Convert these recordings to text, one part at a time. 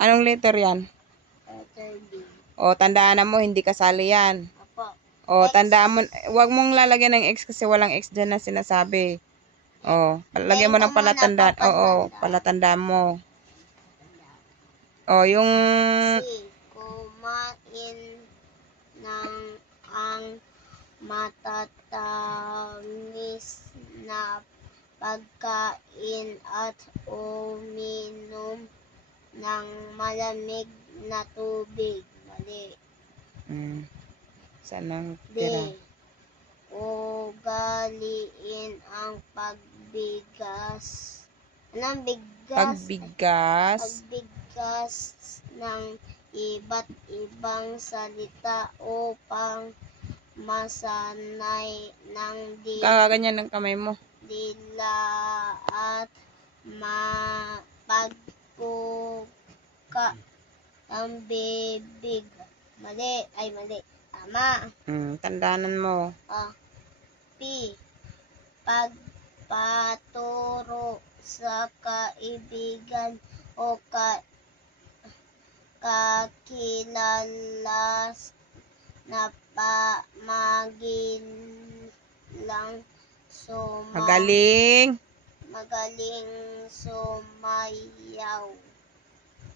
Anong letter yan? Letter D. O, tandaan mo, hindi kasali yan. Apo. O, X. tandaan mo, wag mong lalagyan ng X kasi walang X dyan na sinasabi. O, lagyan mo ng palatandaan. Oo, palatandaan mo. O, yung... C. Kumain ng ang matatamis na pagkain at uminom ng malamig na tubig. Mali. Saan ang D. tira? Ugaliin ang pagbigas. Anong bigas? Pagbigas. Pagbigas ng iba't ibang salita upang masanay ng Kakaganyan ng kamay mo. dila at mapagpuka ang bibig. Mali. Ay, mali. Tama. Tandaanan mo. P. Pagpaturo sa kaibigan o kakilalas na magaling sumayaw.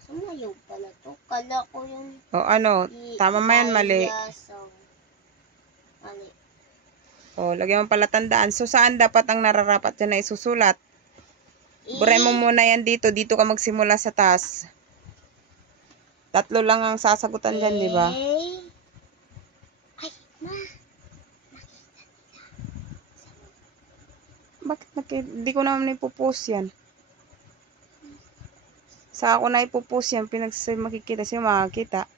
Sumayaw pala to. Kala ko yung O ano, tama mo yan, mali. Mali. O, lagyan mo pala tandaan. So, saan dapat ang nararapat dyan na isusulat? Buray mo muna yan dito. Dito ka magsimula sa taas. 3 lang ang sasagutan dyan, di ba? Ay, ma. Bakit hindi ko naman ipupost yan? Sa ako na ipupost yan, makikita siya, makakita.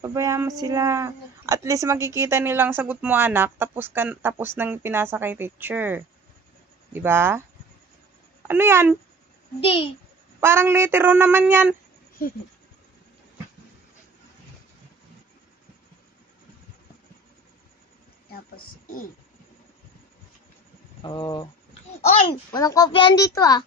Pabayaan mo sila. At least makikita nilang sagot mo, anak, tapos nang pinasa kay teacher. Di ba? Ano yan? D. Parang letter O naman yan. Tapos E. Oh. Oy, walang kopyahan dito ah.